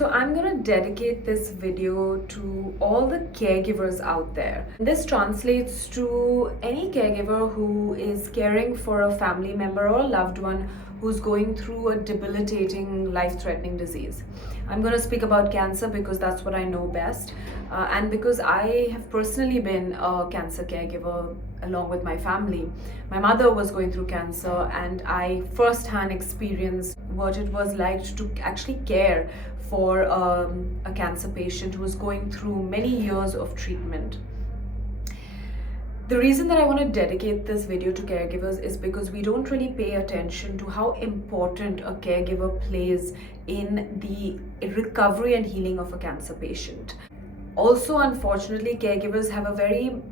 So I'm going to dedicate this video to all the caregivers out there. This translates to any caregiver who is caring for a family member or a loved one who's going through a debilitating, life-threatening disease. I'm going to speak about cancer because that's what I know best, and because I have personally been a cancer caregiver along with my family. My mother was going through cancer, and I firsthand experienced what it was like to actually care for a cancer patient who was going through many years of treatment. The reason that I want to dedicate this video to caregivers is because we don't really pay attention to how important a caregiver plays in the recovery and healing of a cancer patient. Also, unfortunately, caregivers have a very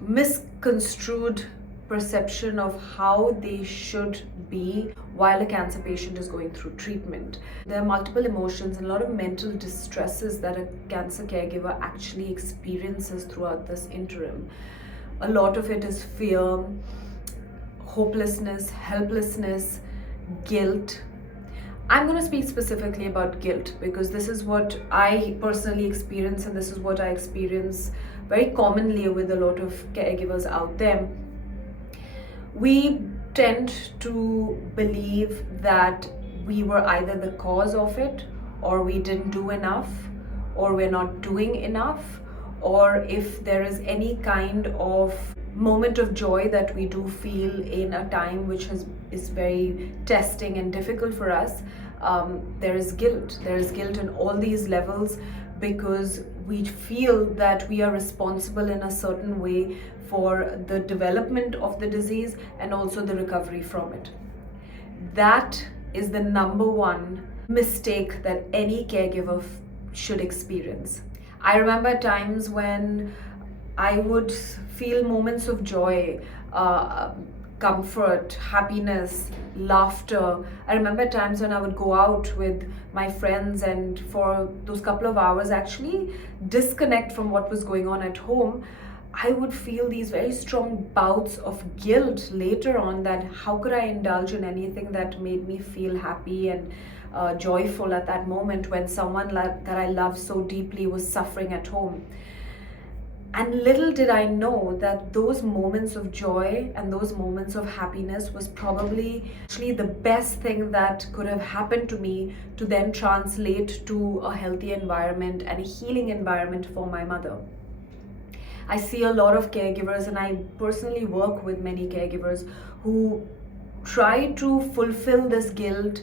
misconstrued perception of how they should be while a cancer patient is going through treatment. There are multiple emotions and a lot of mental distresses that a cancer caregiver actually experiences throughout this interim. A lot of it is fear, hopelessness, helplessness, guilt. I'm going to speak specifically about guilt because this is what I personally experience, and this is what I experience very commonly with a lot of caregivers out there. We tend to believe that we were either the cause of it, or we didn't do enough, or we're not doing enough, or if there is any kind of moment of joy that we do feel in a time which is very testing and difficult for us, there is guilt. There is guilt in all these levels because we feel that we are responsible in a certain way for the development of the disease and also the recovery from it. That is the number one mistake that any caregiver should experience. I remember times when I would feel moments of joy, comfort, happiness, laughter. I remember times when I would go out with my friends and for those couple of hours actually disconnect from what was going on at home. I would feel these very strong bouts of guilt later on that how could I indulge in anything that made me feel happy and joyful at that moment when someone that I love so deeply was suffering at home. And little did I know that those moments of joy and those moments of happiness was probably actually the best thing that could have happened to me to then translate to a healthy environment and a healing environment for my mother. I see a lot of caregivers, and I personally work with many caregivers who try to fulfill this guilt,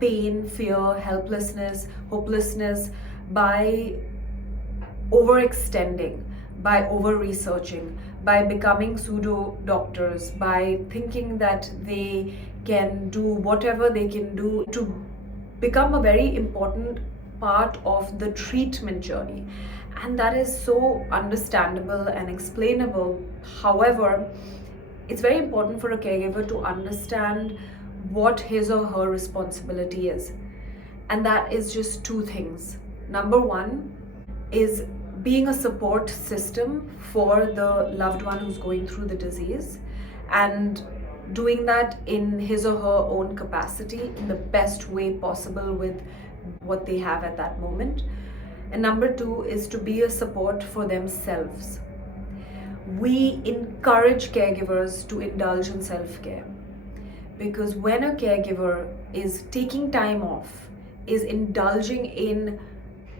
pain, fear, helplessness, hopelessness by overextending, by over-researching, by becoming pseudo-doctors, by thinking that they can do whatever they can do to become a very important part of the treatment journey. And that is so understandable and explainable. However, it's very important for a caregiver to understand what his or her responsibility is. And that is just two things. Number one is being a support system for the loved one who's going through the disease and doing that in his or her own capacity in the best way possible with what they have at that moment. And number two is to be a support for themselves. We encourage caregivers to indulge in self-care because when a caregiver is taking time off, is indulging in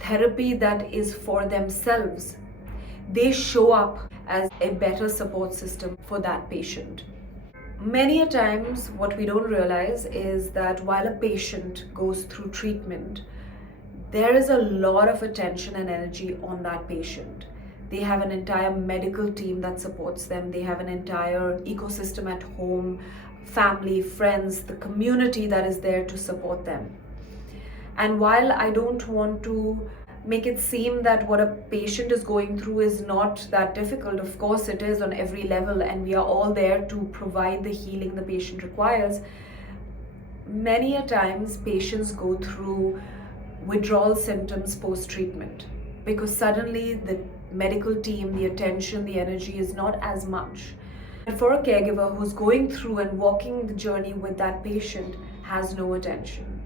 therapy that is for themselves, they show up as a better support system for that patient. Many a times what we don't realize is that while a patient goes through treatment, there is a lot of attention and energy on that patient. They have an entire medical team that supports them. They have an entire ecosystem at home, family, friends, the community that is there to support them. And while I don't want to make it seem that what a patient is going through is not that difficult, of course it is on every level, and we are all there to provide the healing the patient requires. Many a times patients go through withdrawal symptoms post-treatment because suddenly the medical team, the attention, the energy is not as much. And for a caregiver who's going through and walking the journey with that patient has no attention.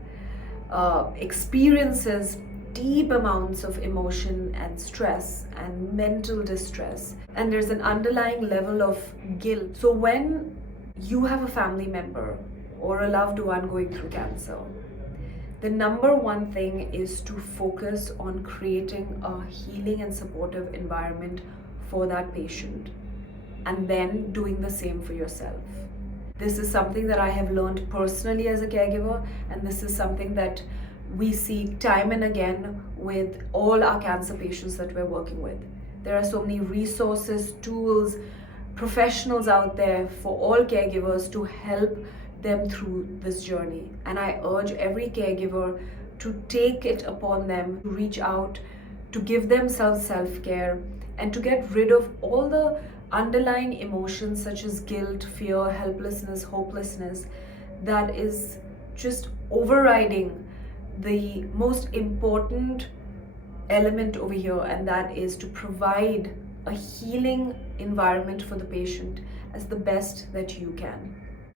experiences deep amounts of emotion and stress and mental distress, and there's an underlying level of guilt. So when you have a family member or a loved one going through cancer, the number one thing is to focus on creating a healing and supportive environment for that patient, and then doing the same for yourself. This is something that I have learned personally as a caregiver, and this is something that we see time and again with all our cancer patients that we're working with. There are so many resources, tools, professionals out there for all caregivers to help them through this journey. And I urge every caregiver to take it upon them to reach out, to give themselves self-care, and to get rid of all the underlying emotions such as guilt, fear, helplessness, hopelessness that is just overriding the most important element over here, and that is to provide a healing environment for the patient as the best that you can.